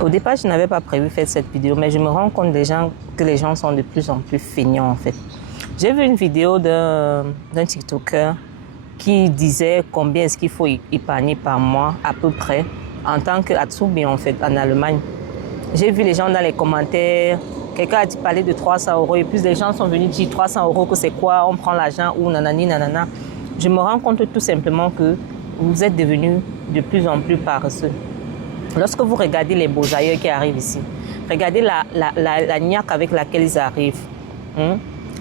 Au départ, je n'avais pas prévu faire cette vidéo, mais je me rends compte que les gens sont de plus en plus feignants en fait. J'ai vu une vidéo d'un TikToker qui disait combien est-ce qu'il faut épargner par mois à peu près en tant qu'Azubi en fait en Allemagne. J'ai vu les gens dans les commentaires, quelqu'un a parlé de 300 € et puis les gens sont venus dire 300 € que c'est quoi, on prend l'argent ou nanani nanana. Je me rends compte tout simplement que vous êtes devenus de plus en plus paresseux. Lorsque vous regardez les beaux ailleurs qui arrivent ici, regardez la niaque avec laquelle ils arrivent.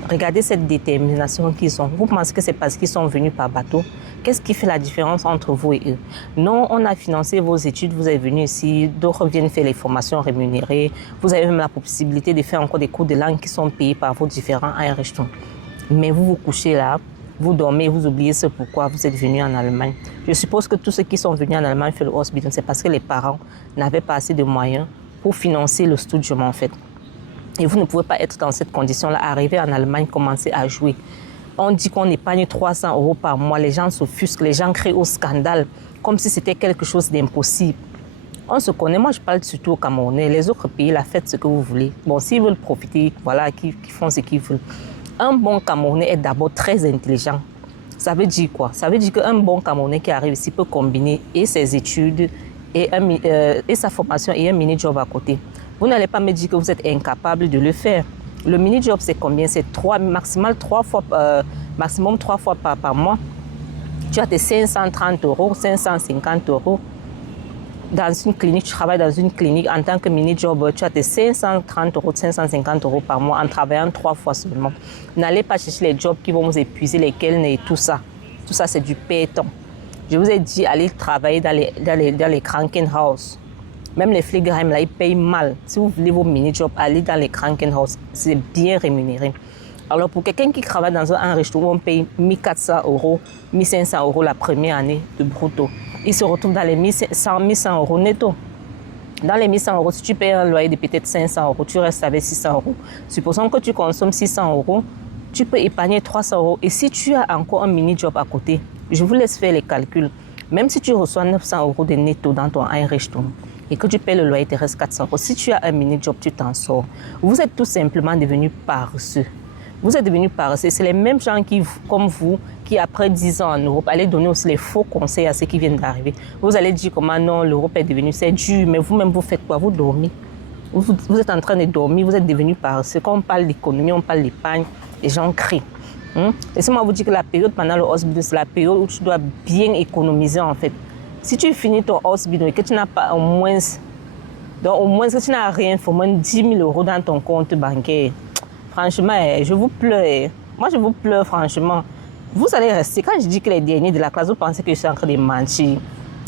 Regardez cette détermination qu'ils ont. Vous pensez que c'est parce qu'ils sont venus par bateau? Qu'est-ce qui fait la différence entre vous et eux? Non, on a financé vos études, vous êtes venus ici, d'autres viennent faire les formations rémunérées. Vous avez même la possibilité de faire encore des cours de langue qui sont payés par vos différents Einrichtungen. Mais vous vous couchez là, vous dormez, vous oubliez ce pourquoi vous êtes venus en Allemagne. Je suppose que tous ceux qui sont venus en Allemagne faire le Ausbildung, c'est parce que les parents n'avaient pas assez de moyens pour financer le studium en fait. Et vous ne pouvez pas être dans cette condition-là, arriver en Allemagne, commencer à jouer. On dit qu'on épargne 300 € par mois, les gens s'offusquent, les gens crient au scandale, comme si c'était quelque chose d'impossible. On se connaît, moi je parle surtout aux Camerounais, les autres pays, là, faites ce que vous voulez. Bon, s'ils veulent profiter, voilà, qui font ce qu'ils veulent. Un bon Camerounais est d'abord très intelligent. Ça veut dire quoi? Ça veut dire qu'un bon Camerounais qui arrive ici peut combiner et ses études et sa formation et un mini-job à côté. Vous n'allez pas me dire que vous êtes incapable de le faire. Le mini-job, c'est combien? C'est maximum 3 fois par mois. Tu as tes 530 €, 550 € dans une clinique. Tu travailles dans une clinique en tant que mini-job. Tu as tes 530 €, 550 € par mois en travaillant 3 fois seulement. N'allez pas chercher les jobs qui vont vous épuiser, lesquels et tout ça. Tout ça, c'est du béton. Je vous ai dit, allez travailler dans les Krankenhaus. Même les Pflegeheim, là, ils payent mal. Si vous voulez vos mini-jobs, allez dans les Krankenhaus. C'est bien rémunéré. Alors, pour quelqu'un qui travaille dans un restaurant, on paye 1400 €, 1500 € la première année de brutto. Il se retrouve dans les 1100 € netto. Dans les 1100 €, si tu payes un loyer de peut-être 500 €, tu restes avec 600 €. Supposons que tu consommes 600 €, tu peux épargner 300 €. Et si tu as encore un mini-job à côté, je vous laisse faire les calculs. Même si tu reçois 900 € de netto dans ton Einrichtung et que tu payes le loyer, il te reste 400 €. Si tu as un mini-job, tu t'en sors. Vous êtes tout simplement devenus paresseux. Vous êtes devenus paresseux. C'est les mêmes gens comme vous qui, après 10 ans en Europe, allez donner aussi les faux conseils à ceux qui viennent d'arriver. Vous allez dire comment non, l'Europe est devenue, c'est dur, mais vous-même, vous faites quoi? Vous dormez. Vous êtes en train de dormir, vous êtes devenus paresseux. Quand on parle d'économie, on parle d'épargne, les gens crient. Laissez-moi vous dire que la période pendant le Ausbildung, c'est la période où tu dois bien économiser en fait. Si tu finis ton Ausbildung et que tu n'as pas au moins que tu n'as rien, au moins 10 000 € dans ton compte bancaire, franchement, je vous pleure. Moi, je vous pleure franchement. Vous allez rester. Quand je dis que les derniers de la classe, vous pensez que je suis en train de mentir.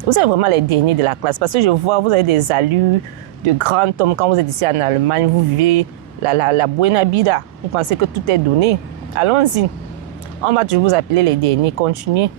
Vous êtes vraiment les derniers de la classe parce que je vois, vous avez des allures de grand homme. Quand vous êtes ici en Allemagne, vous vivez la buena vida. Vous pensez que tout est donné. Allons-y. On va toujours vous appeler les derniers. Continuez.